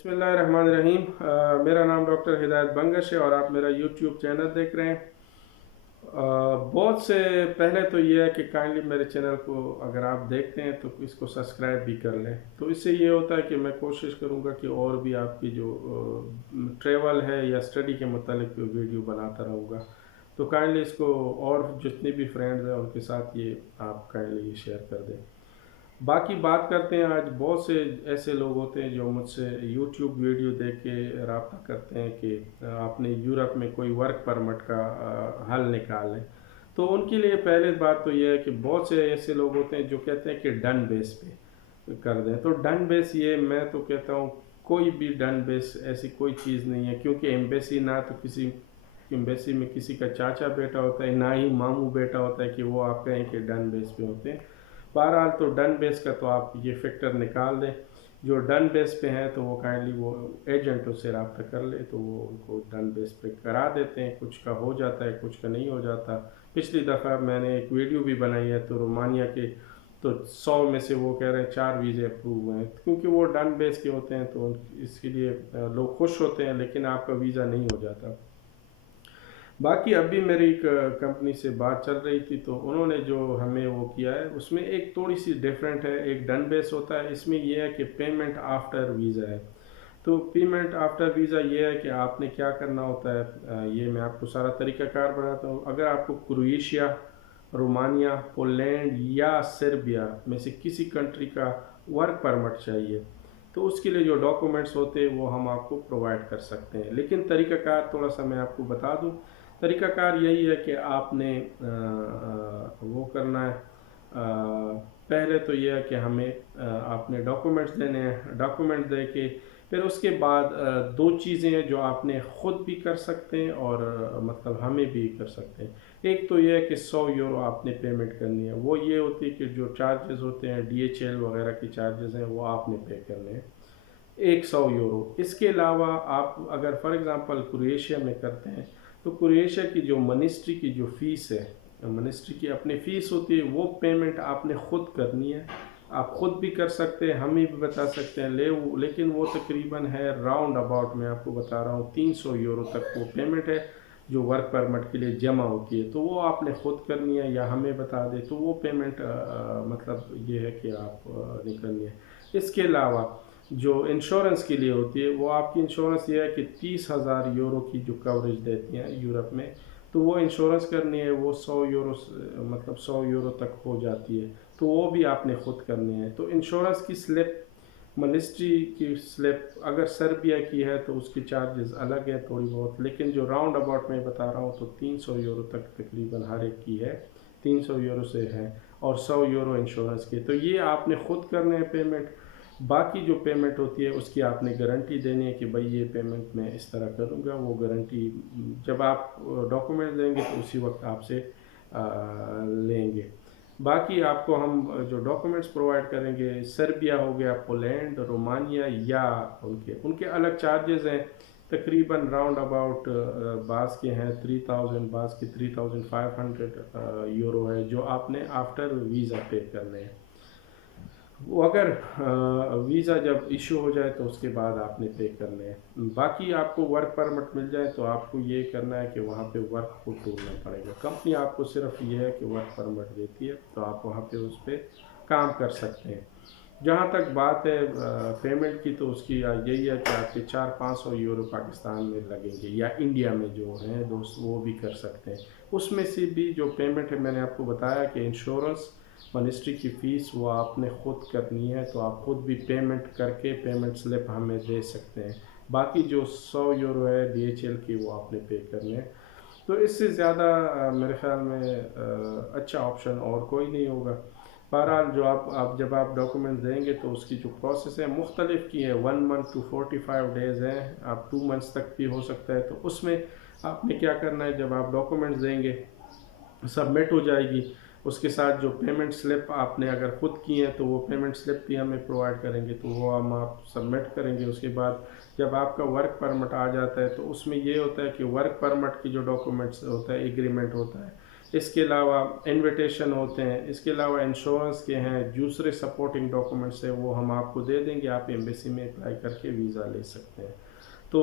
बिस्मिल्लाहिर्रहमानिर्रहीम। मेरा नाम डॉक्टर हिदायत बंगश है और आप मेरा यूट्यूब चैनल देख रहे हैं। बहुत से पहले तो ये है कि काइंडली मेरे चैनल को अगर आप देखते हैं तो इसको सब्सक्राइब भी कर लें। तो इससे ये होता है कि मैं कोशिश करूँगा कि और भी आपकी जो ट्रैवल है या स्टडी के मतलब वीडियो बनाता रहूँगा। तो काइंडली इसको और जितने भी फ्रेंड्स हैं उनके साथ ये आप काइंडली ये शेयर कर दें। बाकी बात करते हैं, आज बहुत से ऐसे लोग होते हैं जो मुझसे यूट्यूब वीडियो देख के रब्ता करते हैं कि आपने यूरोप में कोई वर्क परमिट का हल निकालें। तो उनके लिए पहले बात तो यह है कि बहुत से ऐसे लोग होते हैं जो कहते हैं कि डन बेस पे कर दें। तो डन बेस, ये मैं तो कहता हूँ कोई भी डन बेस ऐसी कोई चीज़ नहीं है, क्योंकि एम्बेसी ना तो किसी एम्बेसी में किसी का चाचा बेटा होता है, ना ही मामू बेटा होता है कि वो आप कहें कि डन बेस पे होते हैं। बहरहाल तो डन बेस का तो आप ये फैक्टर निकाल दें। जो डन बेस पे हैं तो वो काइंडली वो एजेंटों से रब्ता कर ले, तो वो उनको डन बेस पे करा देते हैं। कुछ का हो जाता है, कुछ का नहीं हो जाता। पिछली दफ़ा मैंने एक वीडियो भी बनाई है, तो रोमानिया के तो 100 में से वो कह रहे हैं 4 वीज़े अप्रूव हुए हैं, क्योंकि वो डन बेस के होते हैं। तो इसके लिए लोग खुश होते हैं, लेकिन आपका वीज़ा नहीं हो जाता। बाकी अभी मेरी एक कंपनी से बात चल रही थी, तो उन्होंने जो हमें वो किया है उसमें एक थोड़ी सी डिफरेंट है। एक डन बेस होता है, इसमें यह है कि पेमेंट आफ्टर वीज़ा है। तो पेमेंट आफ्टर वीज़ा ये है कि आपने क्या करना होता है, ये मैं आपको सारा तरीक़ाकार बताता हूँ। अगर आपको क्रोएशिया, रोमानिया, पोलैंड या सर्बिया में से किसी कंट्री का वर्क परमिट चाहिए, तो उसके लिए जो डॉक्यूमेंट्स होते हैं वो हम आपको प्रोवाइड कर सकते हैं। लेकिन तरीक़ाकार थोड़ा सा मैं आपको बता दूं। तरीक़ाकार यही है कि आपने वो करना है। पहले तो यह है कि हमें आपने डॉक्यूमेंट्स देने हैं। डॉक्यूमेंट दे के फिर उसके बाद दो चीज़ें हैं जो आपने ख़ुद भी कर सकते हैं और मतलब हमें भी कर सकते हैं। एक तो यह है कि 100 यूरो आपने पेमेंट करनी है। वो ये होती है कि जो चार्जेस होते हैं DHL वगैरह के चार्जेस हैं वो आपने पे करने हैं, 100 यूरो। इसके अलावा आप अगर फॉर एग्ज़ाम्पल क्रोएशिया में करते हैं, तो क्रोएशिया की जो मिनिस्ट्री की जो फ़ीस है, मिनिस्ट्री की अपनी फ़ीस होती है, वो पेमेंट आपने ख़ुद करनी है। आप ख़ुद भी कर सकते हैं, हमें भी बता सकते हैं लेकिन वो तकरीबन है राउंड अबाउट, मैं आपको बता रहा हूँ 300 यूरो तक वो पेमेंट है जो वर्क परमिट के लिए जमा होती है। तो वो आपने ख़ुद करनी है या हमें बता दें, तो वो पेमेंट मतलब ये है कि आप नहीं करनी है। इसके अलावा जो इंश्योरेंस के लिए होती है, वो आपकी इंश्योरेंस ये है कि 30,000 यूरो की जो कवरेज देती हैं यूरोप में, तो वो इंश्योरेंस करनी है। वो 100 यूरो मतलब 100 यूरो तक हो जाती है, तो वो भी आपने ख़ुद करनी है। तो इंश्योरेंस की स्लिप, मिनिस्ट्री की स्लिप अगर सर्बिया की है तो उसकी चार्जेस अलग है थोड़ी बहुत, लेकिन जो राउंड अबाउट मैं बता रहा हूँ तो 300 यूरो तक तकरीबन हर एक की है, 300 यूरो से है और 100 यूरो इंश्योरेंस की। तो ये आपने ख़ुद करने हैं पेमेंट। बाकी जो पेमेंट होती है उसकी आपने गारंटी देनी है कि भाई ये पेमेंट मैं इस तरह करूँगा। वो गारंटी जब आप डॉक्यूमेंट देंगे तो उसी वक्त आपसे लेंगे। बाकी आपको हम जो डॉक्यूमेंट्स प्रोवाइड करेंगे, सर्बिया हो गया, पोलैंड, रोमानिया या उनके अलग चार्जेस हैं। तकरीबन राउंड अबाउट बास के हैं 3000, बास के 3500 यूरो है जो आपने आफ्टर वीज़ा पे करने हैं। वो अगर वीज़ा जब इशू हो जाए तो उसके बाद आपने पे करने हैं। बाकी आपको वर्क परमिट मिल जाए तो आपको ये करना है कि वहाँ पे वर्क को ढूंढना पड़ेगा। कंपनी आपको सिर्फ ये है कि वर्क परमिट देती है, तो आप वहाँ पे उस पर काम कर सकते हैं। जहाँ तक बात है पेमेंट की, तो उसकी यही है कि आपके 400-500 यूरो पाकिस्तान में लगेंगे, या इंडिया में जो हैं दोस्त वो भी कर सकते हैं। उसमें से भी जो पेमेंट है, मैंने आपको बताया कि इंश्योरेंस, मिनिस्ट्री की फ़ीस वो आपने ख़ुद करनी है, तो आप ख़ुद भी पेमेंट करके पेमेंट स्लिप हमें दे सकते हैं। बाकी जो 100 यूरो है DHL की वो आपने पे करने हैं। तो इससे ज़्यादा मेरे ख़्याल में अच्छा ऑप्शन और कोई नहीं होगा। बहरहाल जो आप जब आप डॉक्यूमेंट्स देंगे तो उसकी जो प्रोसेस है मुख्तलिफ की है, 1 मंथ टू 45 डेज़ हैं, आप 2 मंथ्स तक भी हो सकता है। तो उसमें आपने क्या करना है, जब आप डॉक्यूमेंट्स देंगे सबमिट हो जाएगी, उसके साथ जो पेमेंट स्लिप आपने अगर ख़ुद की है तो वो पेमेंट स्लिप भी हमें प्रोवाइड करेंगे, तो वो हम आप सबमिट करेंगे। उसके बाद जब आपका वर्क परमिट आ जाता है तो उसमें ये होता है कि वर्क परमिट की जो डॉक्यूमेंट्स होता है, एग्रीमेंट होता है, اس کے علاوہ انویٹیشن ہوتے ہیں، اس کے علاوہ انشورنس کے ہیں، دوسرے سپورٹنگ ڈاکومنٹس ہیں، وہ ہم آپ کو دے دیں گے، آپ ایمبیسی میں اپلائی کر کے ویزا لے سکتے ہیں۔ تو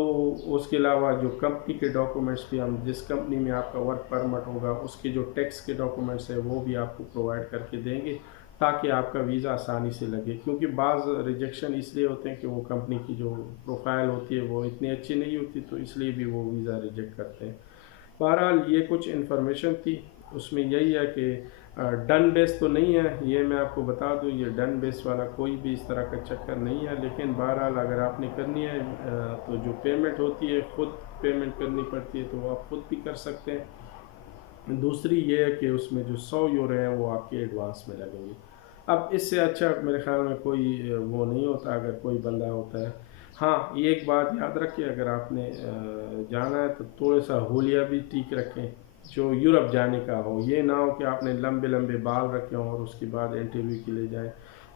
اس کے علاوہ جو کمپنی کے ڈاکومنٹس بھی ہم جس کمپنی میں آپ کا ورک پرمٹ ہوگا اس کے جو ٹیکس کے ڈاکومنٹس ہیں وہ بھی آپ کو پرووائڈ کر کے دیں گے، تاکہ آپ کا ویزا آسانی سے لگے، کیونکہ بعض ریجیکشن اس لیے ہوتے ہیں کہ وہ کمپنی کی جو پروفائل ہوتی ہے وہ اتنی اچھی نہیں ہوتی، تو اس لیے بھی وہ ویزا ریجیکٹ کرتے ہیں۔ بہرحال یہ کچھ انفارمیشن تھی، اس میں یہی ہے کہ ڈن بیس تو نہیں ہے، یہ میں آپ کو بتا دوں، یہ ڈن بیس والا کوئی بھی اس طرح کا چکر نہیں ہے، لیکن بہرحال اگر آپ نے کرنی ہے تو جو پیمنٹ ہوتی ہے خود پیمنٹ کرنی پڑتی ہے، تو وہ آپ خود بھی کر سکتے ہیں۔ دوسری یہ ہے کہ اس میں جو 100 یورو ہیں وہ آپ کے ایڈوانس میں لگیں گے۔ اب اس سے اچھا میرے خیال میں کوئی وہ نہیں ہوتا اگر کوئی بندہ ہوتا ہے۔ ہاں یہ ایک بات یاد رکھیں، اگر آپ نے جانا ہے تو تھوڑا سا حولیہ بھی ٹھیک رکھیں، جو یورپ جانے کا ہو، یہ نہ ہو کہ آپ نے لمبے لمبے بال رکھے ہوں اور اس کے بعد انٹرویو کے لیے جائیں،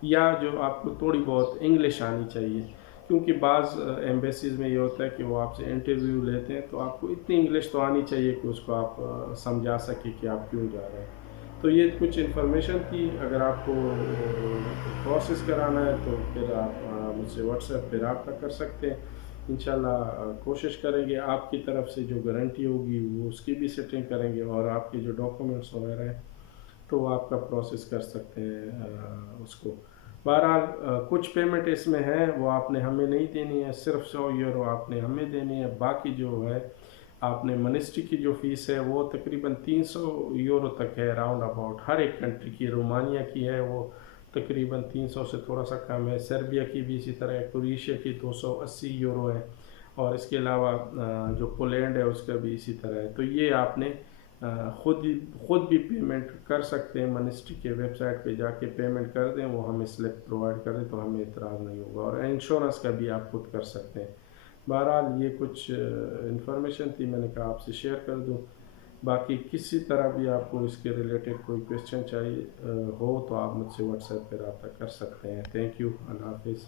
یا جو آپ کو تھوڑی بہت انگلش آنی چاہیے، کیونکہ بعض ایمبیسیز میں یہ ہوتا ہے کہ وہ آپ سے انٹرویو لیتے ہیں، تو آپ کو اتنی انگلش تو آنی چاہیے کہ اس کو آپ سمجھا سکیں کہ آپ کیوں جا رہے ہیں۔ تو یہ کچھ انفارمیشن تھی، اگر آپ کو پروسیس کرانا ہے تو پھر آپ مجھ سے واٹس ایپ پہ رابطہ کر سکتے ہیں، انشاءاللہ کوشش کریں گے آپ کی طرف سے جو گارنٹی ہوگی وہ اس کی بھی سیٹنگ کریں گے، اور آپ کے جو ڈاکومنٹس وغیرہ ہیں تو آپ کا پروسیس کر سکتے ہیں اس کو۔ بہرحال کچھ پیمنٹ اس میں ہے وہ آپ نے ہمیں نہیں دینی ہے، صرف 100 یورو آپ نے ہمیں دینی ہے، باقی جو ہے آپ نے منسٹری کی جو فیس ہے وہ تقریباً 300 یورو تک ہے، راؤنڈ اباؤٹ ہر ایک کنٹری کی۔ رومانیہ کی ہے وہ تقریباً 300 سے تھوڑا سا کم ہے، سربیا کی بھی اسی طرح ہے، کروشیا کی 280 یورو ہے، اور اس کے علاوہ جو پولینڈ ہے اس کا بھی اسی طرح ہے۔ تو یہ آپ نے خود بھی پیمنٹ کر سکتے ہیں، منسٹری کے ویب سائٹ پہ جا کے پیمنٹ کر دیں، وہ ہمیں سلپ پرووائڈ کر دیں تو ہمیں اعتراض نہیں ہوگا، اور انشورنس کا بھی آپ خود کر سکتے ہیں۔ بہرحال یہ کچھ انفارمیشن تھی، میں نے کہا آپ سے شیئر کر دوں۔ باقی کسی طرح بھی آپ کو اس کے ریلیٹڈ کوئی کویسچن چاہیے ہو تو آپ مجھ سے واٹس ایپ پہ رابطہ کر سکتے ہیں۔ تھینک یو، اللہ حافظ۔